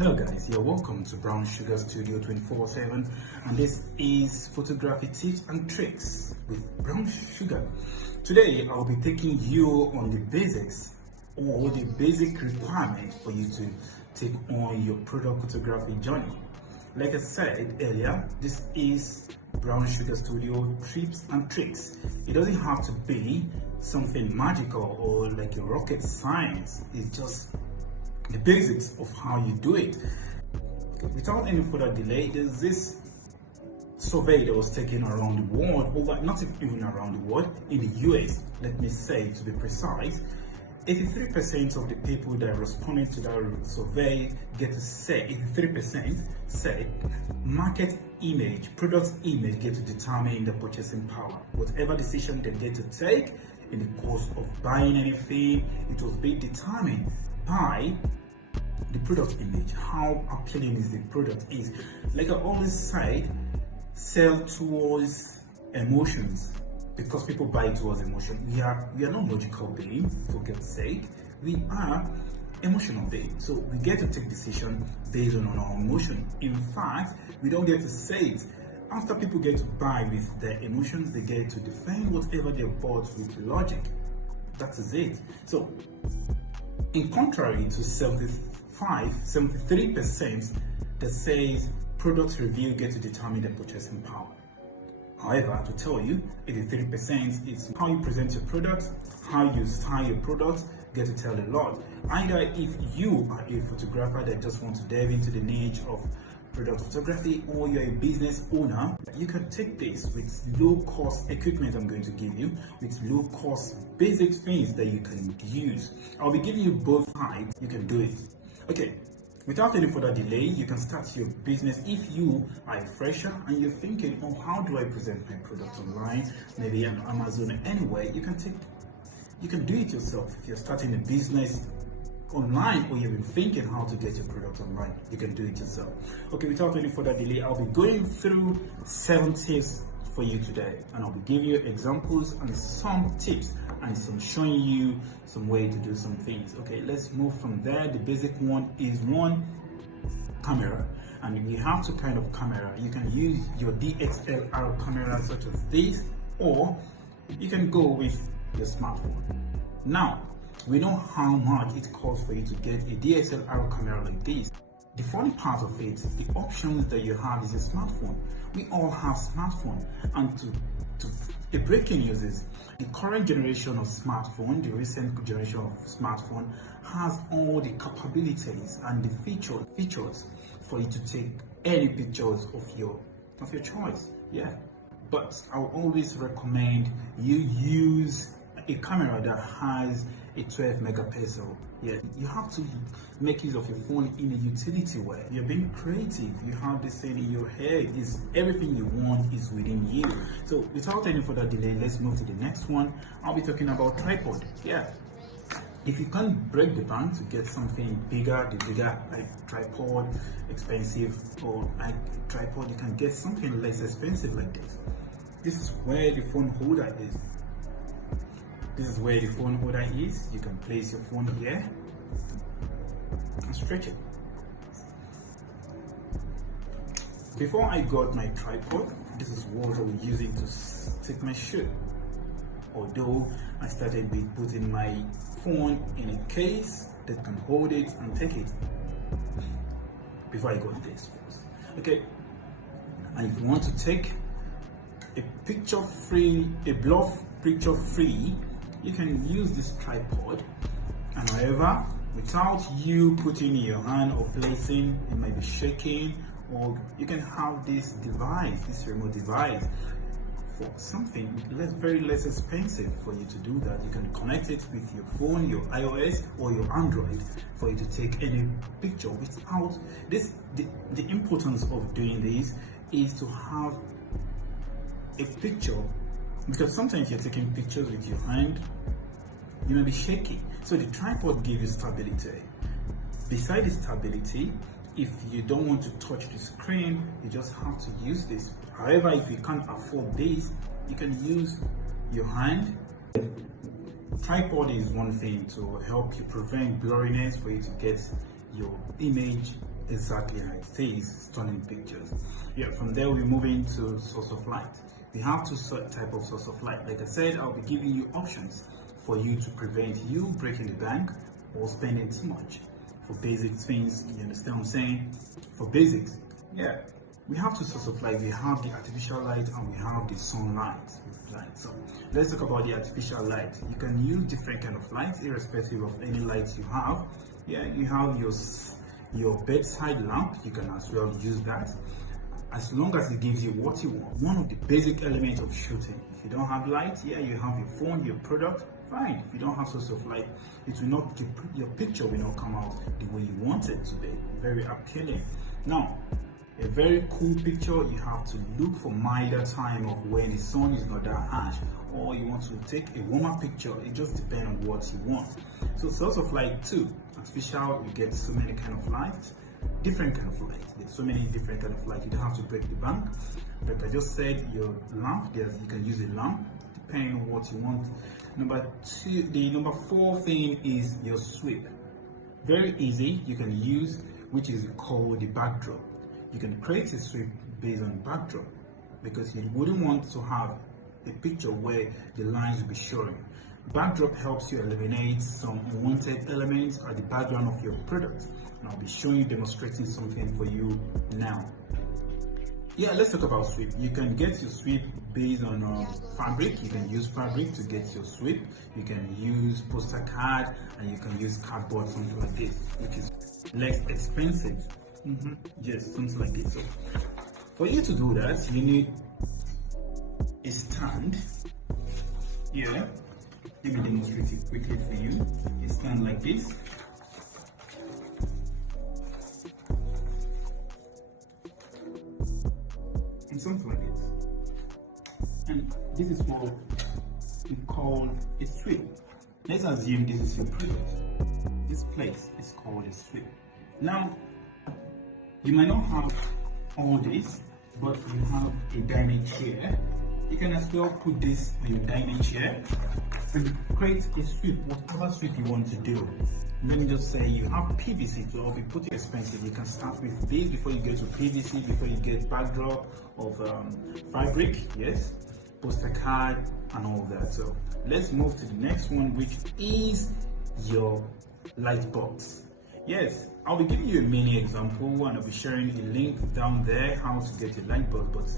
Hello guys, you're welcome to Brown Sugar Studio 24/7, and this is photography tips and tricks with Brown Sugar. Today I'll be taking you on the basics or the basic requirements for you to take on your product photography journey. Like I said earlier, this is Brown Sugar Studio tips and tricks. It doesn't have to be something magical or like a rocket science. It's just the basics of how you do it. Without any further delay, there's this survey that was taken around the world, not even around the world, in the US, let me say to be precise. 83% of the people that responded to that survey get to say, 83% said market image, product image get to determine the purchasing power. Whatever decision they get to take in the course of buying anything, it was being determined by the product image, how appealing is the product is. Like I always say, sell towards emotions, because people buy towards emotion. We are not logical beings, for God's sake. We are emotional beings, so we get to take decision based on our emotion. In fact, we don't get to say it. After people get to buy with their emotions, they get to defend whatever they bought with logic. That is it. So in contrary to 73% that says product review get to determine the purchasing power. However, to tell you, 83% is how you present your product, how you style your product, get to tell a lot. Either if you are a photographer that just wants to dive into the niche of product photography, or you're a business owner, you can take this with low cost equipment I'm going to give you, with low cost basic things that you can use. I'll be giving you both sides, you can do it. Okay, without any further delay, you can start your business. If you are a fresher and you're thinking, oh, how do I present my product online, maybe on Amazon, anyway, you can do it yourself. If you're starting a business online, or you've been thinking how to get your product online, you can do it yourself. Okay, without any further delay, I'll be going through 7 tips for you today, and I'll be giving you examples and some tips and showing you some way to do some things. Okay, let's move from there. The basic one is one camera, and you have to kind of camera. You can use your DXLR camera such as this, or you can go with your smartphone. Now, we know how much it costs for you to get a DXLR camera like this. The funny part of it, the options that you have is your smartphone. We all have smartphone, and to the breaking news is the current generation of smartphone, the recent generation of smartphone, has all the capabilities and the features for you to take any pictures of your choice. Yeah, but I will always recommend you use a camera that has a 12 megapixel. Yeah, you have to make use of your phone in a utility way. You're being creative, you have this thing in your head, is everything you want is within you. So without any further delay, let's move to the next one. I'll be talking about tripod. Yeah, if you can't break the bank to get something bigger, like tripod, expensive, or like tripod, you can get something less expensive like this. This is where the phone holder is. This is where the phone holder is. You can place your phone here and stretch it. Before I got my tripod, this is what I was using to take my shoot. Although I started with putting my phone in a case that can hold it and take it. Before I got this first. Okay, and if you want to take a blur picture free, you can use this tripod, and however, without you putting in your hand or placing, it might be shaking, or you can have this device, this remote device, for something very less expensive for you to do that. You can connect it with your phone, your iOS or your Android, for you to take any picture without this. The importance of doing this is to have a picture, because sometimes you're taking pictures with your hand, you may be shaky. So the tripod gives you stability. Beside the stability, if you don't want to touch the screen, you just have to use this. However, if you can't afford this, you can use your hand. Tripod is one thing to help you prevent blurriness, for you to get your image exactly how it says, stunning pictures. Yeah, from there we move into source of light. We have two type of source of light. Like I said, I'll be giving you options for you to prevent you breaking the bank or spending too much. For basic things, you understand what I'm saying? For basics, yeah, we have two sources of light. We have the artificial light and we have the sunlight. So let's talk about the artificial light. You can use different kind of lights irrespective of any lights you have. Yeah, you have your bedside lamp. You can as well use that, as long as it gives you what you want. One of the basic elements of shooting. If you don't have light, yeah, you have your phone, your product, fine. If you don't have source of light, it will not, your picture will not come out the way you want it to be. Very appealing. Now, a very cool picture, you have to look for milder time of when the sun is not that harsh, or you want to take a warmer picture. It just depends on what you want. So source of light too, artificial, you get so many kind of light, different kind of light. There's so many different kind of light. You don't have to break the bank. Like I just said, your lamp, you can use a lamp depending on what you want. The number 4 thing is your sweep. Very easy, you can use, which is called the backdrop. You can create a sweep based on backdrop, because you wouldn't want to have a picture where the lines will be showing. Backdrop helps you eliminate some unwanted elements at the background of your product, and I'll be showing you, demonstrating something for you now. Yeah, let's talk about sweep. You can get your sweep based on fabric. You can use fabric to get your sweep. You can use poster card, and you can use cardboard, something like this, which is less expensive. Yes, something like this. So for you to do that, you need a stand. Yeah, let me demonstrate it quickly for you. A stand like this. And something like this. And this is what we call a sweep. Let's assume this is your product. This place is called a sweep. Now, you might not have all this, but you have a dining chair. You can as well put this on your dining chair and create a sweep, whatever sweep you want to do. Let me just say you have PVC, so if you put it expensive, you can start with this before you get to PVC, before you get backdrop of fabric, yes, poster card and all that. So let's move to the next one, which is your Lightbox. Yes, I'll be giving you a mini example, and I'll be sharing a link down there how to get a Lightbox. But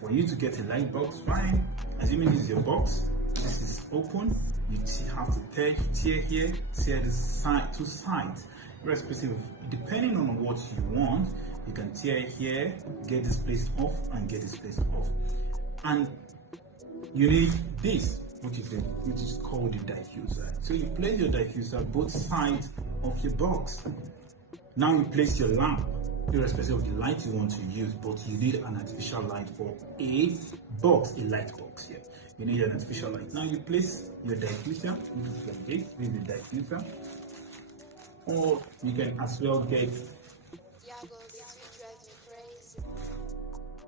for you to get a Lightbox, fine, assuming this is your box, this is open, you have to tear here, tear the side, two sides, irrespective of, depending on what you want. You can tear here, get this place off, and get this place off. And you need this, which is called the diffuser. So you place your diffuser both sides of your box. Now you place your lamp, irrespective of the light you want to use, but you need an artificial light for a box, a light box here. You need an artificial light. Now you place your diffuser, like this, with the diffuser, or you can as well get,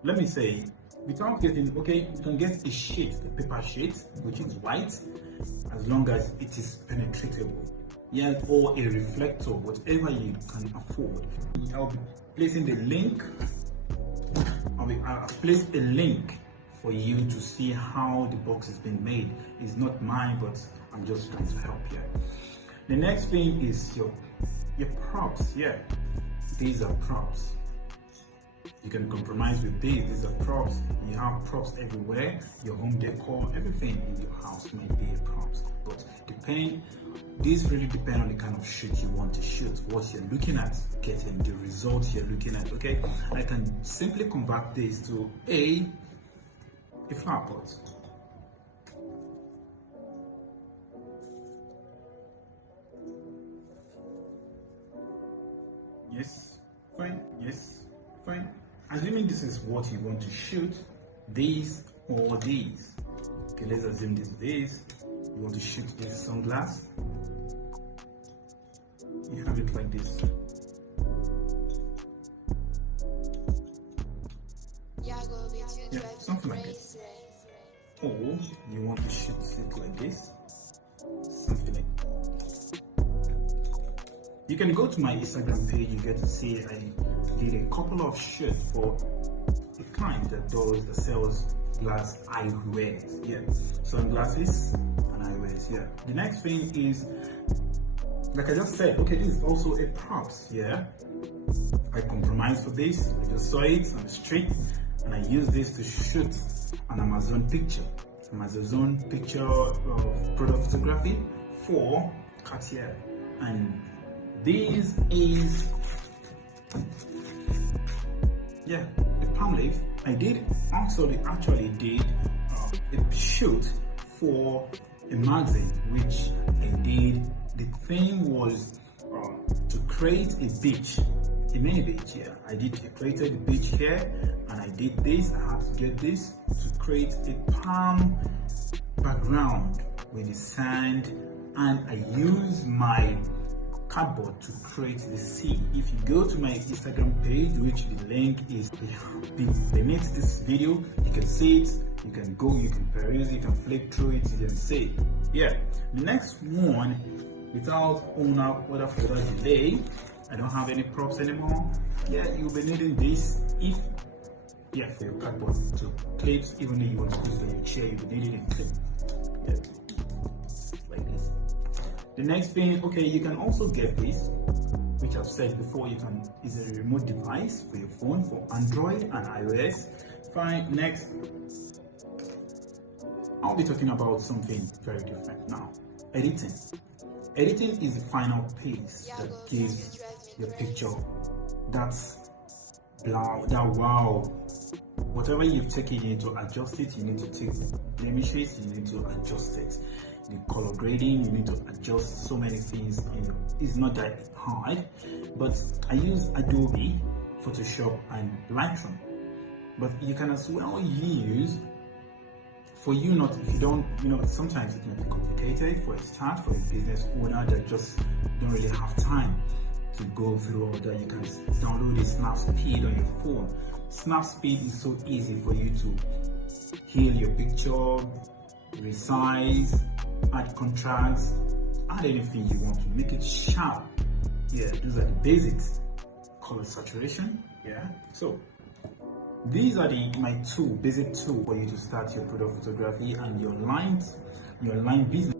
let me say, without getting, okay, you can get a sheet, a paper sheet, which is white, as long as it is penetratable. Yeah, or a reflector, whatever you can afford. I'll be placing the link. I'll place a link for you to see how the box has been made. It's not mine, but I'm just trying to help you. The next thing is your props. Yeah, these are props. You can compromise with these. These are props. You have props everywhere. Your home decor, everything in your house might be props. But these really depend on the kind of shoot you want to shoot, what you're looking at, getting the results you're looking at. Okay, I can simply convert this to a flower pot. Yes, fine. Yes, fine. Assuming this is what you want to shoot, these or these. Okay, let's assume this is this. You want to shoot this sunglass. You have it like this. Yeah, something like this. Or you want to shoot it like this. Something like that. You can go to my Instagram page. You get to see I did a couple of shoots for a client that sells glass eyewear. Yeah, sunglasses and eyewear. Yeah. The next thing is, like I just said, okay, this is also a props. Yeah, I compromised for this. I just saw it on the street and I used this to shoot an Amazon picture of product photography for Cartier. And this is, yeah, a palm leaf. I actually did a shoot for a magazine, which I did. The thing was to create a beach, a mini beach here. I created a beach here, and I did this. I had to get this to create a palm background with the sand, and I use my cardboard to create the sea. If you go to my Instagram page, which the link is beneath this video, you can see it. You can go, you can peruse it, you can flip through it, you can see it. Yeah, the next one, without further delay, I don't have any props anymore. Yeah, you'll be needing this for your cardboard to clips. Even if you want to use it on your chair, you'll be needing a clip. Yeah, like this. The next thing, okay, you can also get this, which I've said before. Is a remote device for your phone for Android and iOS. Fine. Next, I'll be talking about something very different now. Editing. Editing is the final piece that gives your picture that wow. Whatever you've taken, you need to adjust it. You need to take blemishes, you need to adjust it. The color grading, you need to adjust so many things. It's not that hard, but I use Adobe, Photoshop, and Lightroom. But you can as well use, if you don't, sometimes it may be complicated for a start, for a business owner that just don't really have time to go through all that. You can download a Snapseed on your phone. Snapseed is so easy for you to heal your picture, resize, add contrast, add anything you want to make it sharp. Yeah, those are the basics. Color saturation. Yeah, so these are my basic tools for you to start your product photography and your online business.